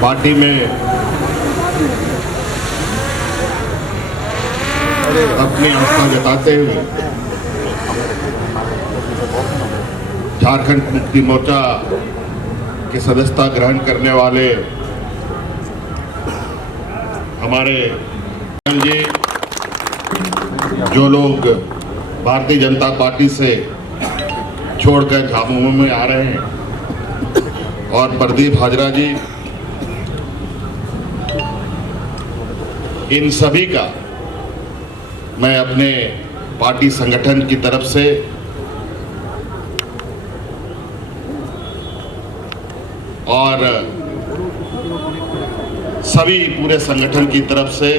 Party में अपनी आस्था जताते हुए झारखंड मुक्ति मोर्चा के सदस्यता ग्रहण करने वाले हमारे जी, जो लोग भारतीय जनता पार्टी से छोड़कर झामुमो में आ रहे हैं, और प्रदीप हाजरा जी, इन सभी का मैं अपने पार्टी संगठन की तरफ से और सभी पूरे संगठन की तरफ से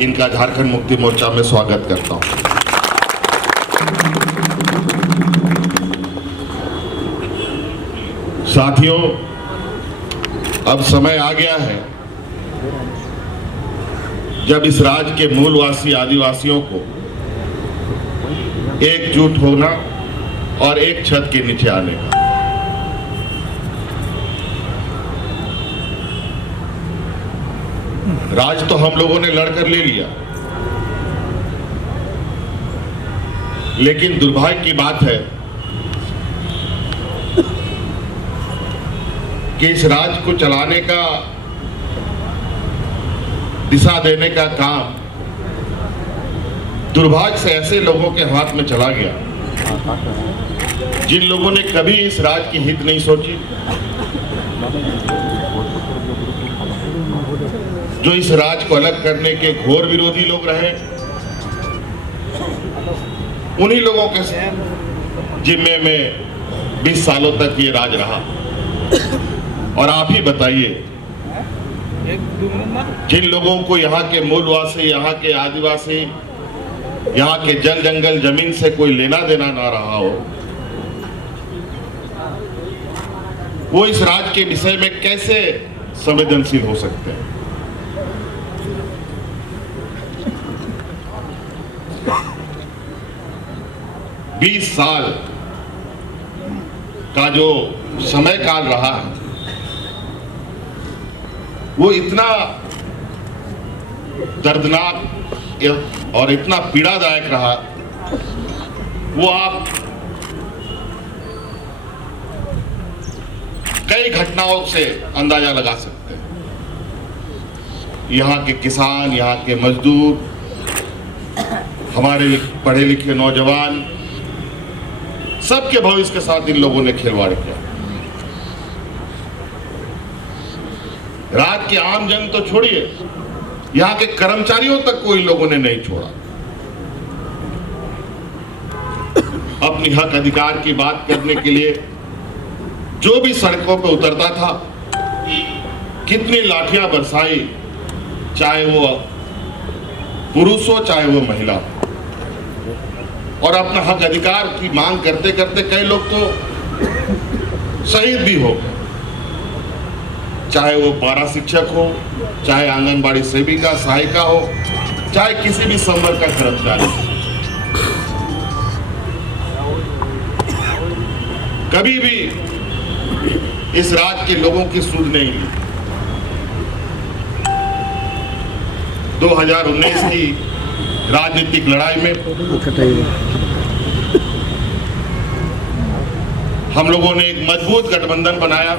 इनका झारखंड मुक्ति मोर्चा में स्वागत करता हूं। साथियों, अब समय आ गया है जब इस राज्य के मूलवासी आदिवासियों को एकजुट होना और एक छत के नीचे आने का। राज तो हम लोगों ने लड़कर ले लिया, लेकिन दुर्भाग्य की बात है कि इस राज्य को चलाने का, दिशा देने का काम दुर्भाग्य से ऐसे लोगों के हाथ में चला गया जिन लोगों ने कभी इस राज्य की हित नहीं सोची, जो इस राज्य को अलग करने के घोर विरोधी लोग रहे। उन्हीं लोगों के जिम्मे में 20 सालों तक ये राज रहा। और आप ही बताइए, जिन लोगों को यहाँ के मूलवासी, यहाँ के आदिवासी, यहाँ के जल जंगल जमीन से कोई लेना देना ना रहा हो, वो इस राज्य के विषय में कैसे संवेदनशील हो सकते हैं? बीस साल का जो समय काल रहा है, वो इतना दर्दनाक और इतना पीड़ादायक रहा, वो आप कई घटनाओं से अंदाजा लगा सकते हैं। यहाँ के किसान, यहाँ के मजदूर, हमारे पढ़े लिखे नौजवान, सबके भविष्य के साथ इन लोगों ने खिलवाड़ किया। रात के आम जन तो छोड़िए, यहाँ के कर्मचारियों तक को इन लोगों ने नहीं छोड़ा। अपनी हक अधिकार की बात करने के लिए जो भी सड़कों पर उतरता था, कितनी लाठियां बरसाई, चाहे वो पुरुष हो चाहे वो महिला हो। और अपना हक अधिकार की मांग करते करते कई लोग तो शहीद भी हो गए, चाहे वो पारा शिक्षक हो, चाहे आंगनबाड़ी सेविका सहायिका हो, चाहे किसी भी संवर्ग का कर्मचारी। कभी भी इस राज्य के लोगों की सुध नहीं ली। 2019 की राजनीतिक लड़ाई में हम लोगों ने एक मजबूत गठबंधन बनाया,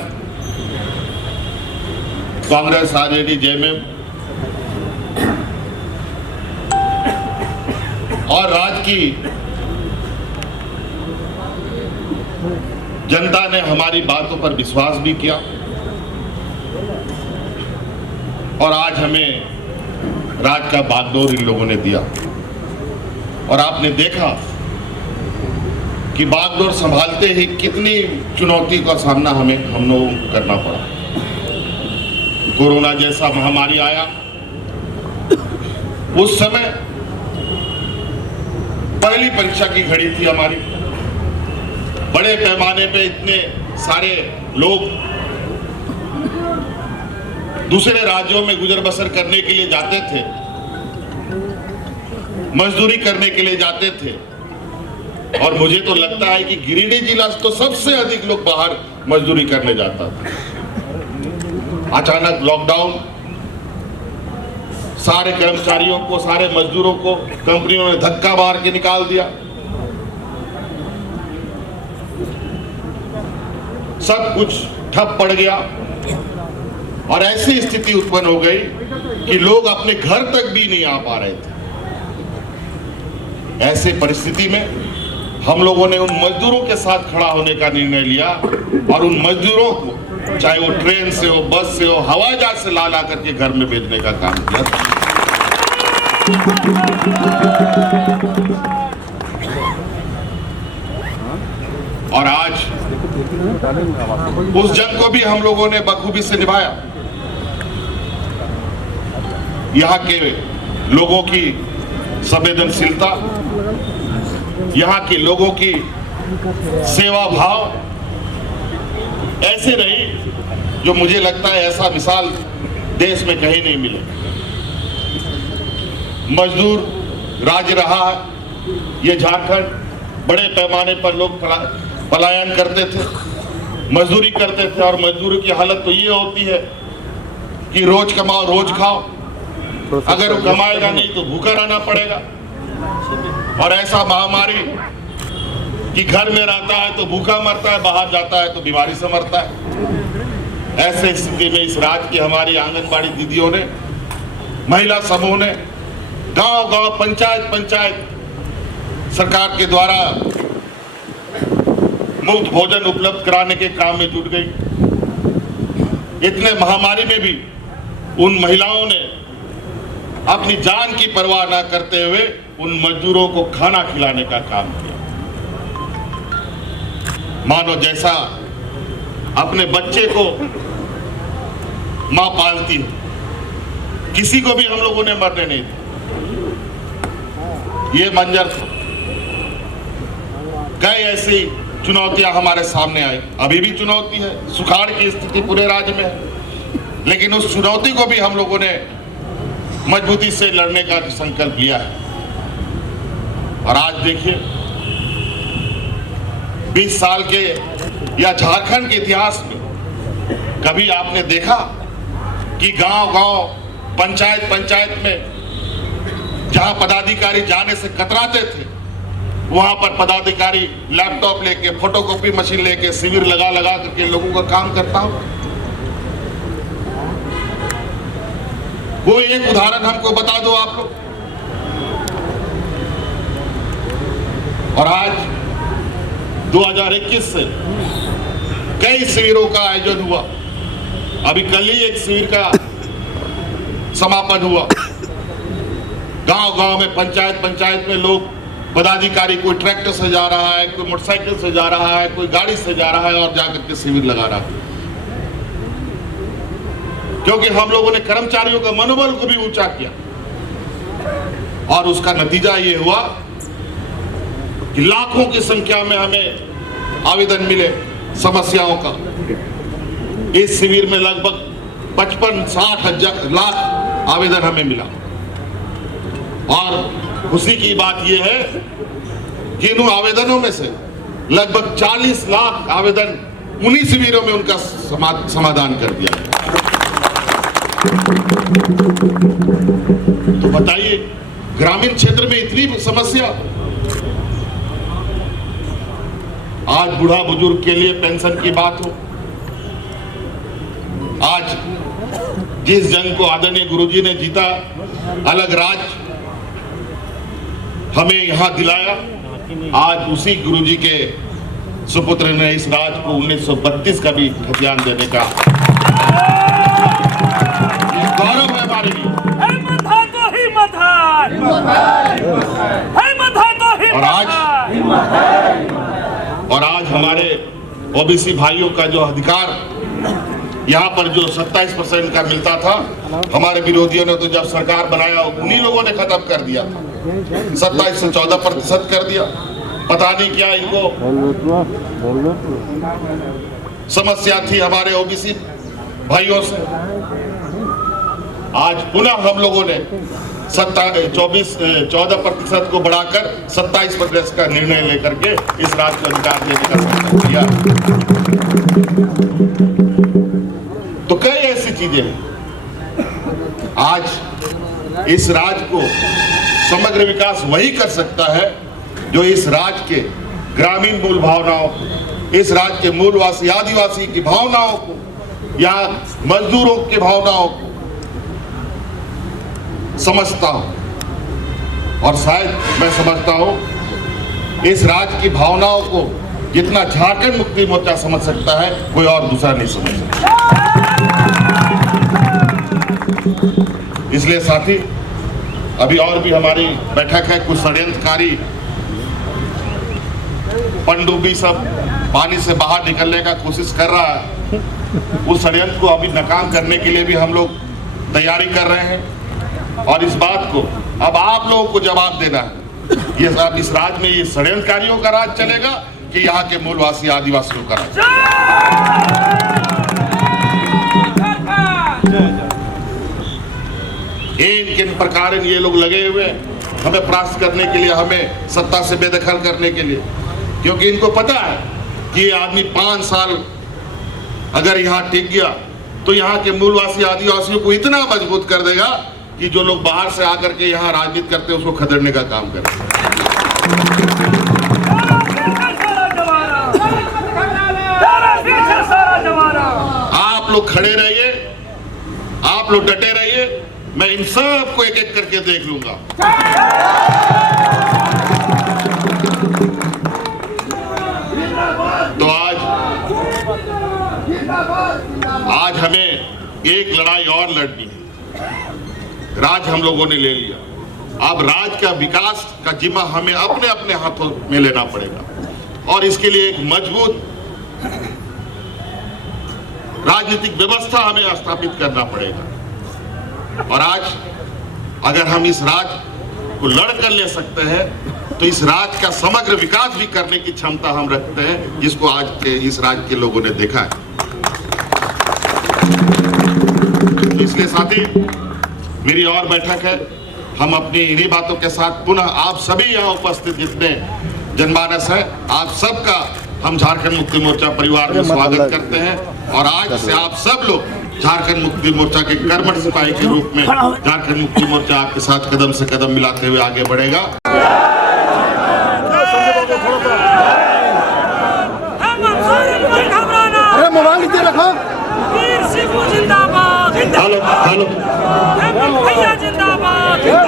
कांग्रेस, आरजेडी, जेएमएम, और राज्य की जनता ने हमारी बातों पर विश्वास भी किया। और आज हमें राज्य का बागडोर इन लोगों ने दिया। और आपने देखा कि बागडोर संभालते ही कितनी चुनौती का सामना हम लोगों को करना पड़ा। कोरोना जैसा महामारी आया, उस समय पहली परीक्षा की घड़ी थी हमारी। बड़े पैमाने पे इतने सारे लोग दूसरे राज्यों में गुजर बसर करने के लिए जाते थे, मजदूरी करने के लिए जाते थे। और मुझे तो लगता है कि गिरिडीह जिला तो सबसे अधिक लोग बाहर मजदूरी करने जाता था। अचानक लॉकडाउन, सारे कर्मचारियों को, सारे मजदूरों को कंपनियों ने धक्का मार के निकाल दिया। सब कुछ ठप पड़ गया और ऐसी स्थिति उत्पन्न हो गई कि लोग अपने घर तक भी नहीं आ पा रहे थे। ऐसे परिस्थिति में हम लोगों ने उन मजदूरों के साथ खड़ा होने का निर्णय लिया और उन मजदूरों को, चाहे वो ट्रेन से हो, बस से हो, हवाई जहाज से ला करके घर में भेजने का काम किया। और आज उस जंग को भी हम लोगों ने बखूबी से निभाया। यहाँ के लोगों की संवेदनशीलता, यहाँ के लोगों की सेवा भाव ऐसे रही जो मुझे लगता है ऐसा मिसाल देश में कहीं नहीं मिले। मजदूर राज्य रहा है ये झारखंड, बड़े पैमाने पर लोग पलायन करते थे, मजदूरी करते थे और मजदूरी की हालत तो ये होती है कि रोज कमाओ रोज खाओ, अगर वो कमाएगा नहीं तो भूखा रहना पड़ेगा। और ऐसा महामारी कि घर में रहता है तो भूखा मरता है, बाहर जाता है तो बीमारी से मरता है। ऐसे स्थिति में इस राज्य की हमारी आंगनबाड़ी दीदियों ने, महिला समूह ने गांव-गांव, पंचायत सरकार के द्वारा मुफ्त भोजन उपलब्ध कराने के काम में जुट गई। इतने महामारी में भी उन महिलाओं ने अपनी जान की परवाह न करते हुए उन मजदूरों को खाना खिलाने का काम किया। मानो जैसा अपने बच्चे को मां पालती है, किसी को भी हम लोगों ने मरने नहीं दिया। ये मंजर था। कई ऐसी चुनौतियां हमारे सामने आई, अभी भी चुनौती है, सुखाड़ की स्थिति पूरे राज्य में है, लेकिन उस चुनौती को भी हम लोगों ने मजबूती से लड़ने का संकल्प लिया है। और आज देखिए 20 साल के या झारखंड के इतिहास में कभी आपने देखा कि गांव-गांव, पंचायत में जहां पदाधिकारी जाने से कतराते थे, वहां पर पदाधिकारी लैपटॉप लेके, फोटोकॉपी मशीन लेके शिविर लगा करके लोगों का काम करता हो। वो एक उदाहरण हमको बता दो आप लोग। और आज 2021 से कई शिविरों का आयोजन हुआ। अभी कल ही एक शिविर का समापन हुआ। गांव-गांव में, पंचायत में लोग, पदाधिकारी, कोई ट्रैक्टर से जा रहा है, कोई मोटरसाइकिल से जा रहा है, कोई गाड़ी से जा रहा है और जाकर के शिविर लगा रहा है। क्योंकि हम लोगों ने कर्मचारियों का मनोबल को भी ऊंचा किया और उसका नतीजा ये हुआ कि लाखों की संख्या में हमें आवेदन मिले समस्याओं का। इस शिविर में लगभग 55-60 लाख आवेदन हमें मिला। और खुशी की बात यह है कि इन आवेदनों में से लगभग 40 लाख आवेदन उन्हीं शिविरों में उनका समाधान कर दिया। तो बताइए, ग्रामीण क्षेत्र में इतनी समस्या, आज बूढ़ा बुजुर्ग के लिए पेंशन की बात हो, आज जिस जंग को आदरणीय गुरुजी ने जीता, अलग राज्य हमें यहां दिलाया, आज उसी गुरुजी के सुपुत्र ने इस राज्य को 1932 का भी खतियान देने का गौरव है हमारे लिए। और आज हमारे ओबीसी भाइयों का जो अधिकार यहाँ पर जो 27% का मिलता था, हमारे विरोधियों ने तो जब सरकार बनाया उन्हीं लोगों ने खत्म कर दिया था। 27 से 14% कर दिया। पता नहीं क्या इनको समस्या थी हमारे ओबीसी भाइयों से। आज पुनः हम लोगों ने 14% को बढ़ाकर 27% का निर्णय लेकर के इस राज्य को अधिकार देने का संकल्प किया। तो कई ऐसी चीजें हैं। आज इस राज्य को समग्र विकास वही कर सकता है जो इस राज्य के ग्रामीण मूल भावनाओं को, इस राज्य के मूलवासी आदिवासी की भावनाओं को या मजदूरों की भावनाओं को समझता हूं। और शायद मैं समझता हूं इस राज्य की भावनाओं को जितना झारखंड मुक्ति मोर्चा समझ सकता है, कोई और दूसरा नहीं समझ सकता। इसलिए साथी, अभी और भी हमारी बैठक है। कुछ षड्यंत्रकारी पनडुब्बी सब पानी से बाहर निकलने का कोशिश कर रहा है। उस षड्यंत्र को अभी नाकाम करने के लिए भी हम लोग तैयारी कर रहे हैं। और इस बात को अब आप लोगों को जवाब देना है, ये सब इस राज्य में ये षड्यंत्रकारियों का राज चलेगा कि यहाँ के मूलवासी आदिवासियों का राज? किन प्रकार ये लोग लगे हुए हमें परास्त करने के लिए, हमें सत्ता से बेदखल करने के लिए, क्योंकि इनको पता है कि ये आदमी 5 साल अगर यहाँ टिक गया तो यहाँ के मूलवासी आदिवासियों को इतना मजबूत कर देगा कि जो लोग बाहर से आकर के यहाँ राजनीति करते हैं उसको खदेड़ने का काम करेंगे। आप लोग खड़े रहिए, आप लोग डटे रहिए, मैं इन सब को एक एक करके देख लूंगा। तो आज हमें एक लड़ाई और लड़नी है। राज हम लोगों ने ले लिया, अब राज का विकास का जिम्मा हमें अपने अपने हाथों में लेना पड़ेगा और इसके लिए एक मजबूत राजनीतिक व्यवस्था हमें स्थापित करना पड़ेगा। और आज अगर हम इस राज्य को लड़ कर ले सकते हैं तो इस राज्य का समग्र विकास भी करने की क्षमता हम रखते हैं, जिसको आज के इस राज्य के लोगों ने देखा है। इसलिए साथी, मेरी और बैठक है। हम अपनी इन्हीं बातों के साथ पुनः आप सभी यहाँ उपस्थित जितने जनमानस हैं, आप सबका हम झारखंड मुक्ति मोर्चा परिवार में स्वागत करते हैं। और आज से आप सब लोग झारखंड मुक्ति मोर्चा के कर्मठ सिपाही के रूप में झारखंड मुक्ति मोर्चा आपके साथ कदम से कदम मिलाते हुए आगे बढ़ेगा। जिंदाबाद, हेलो भैया जिंदाबाद।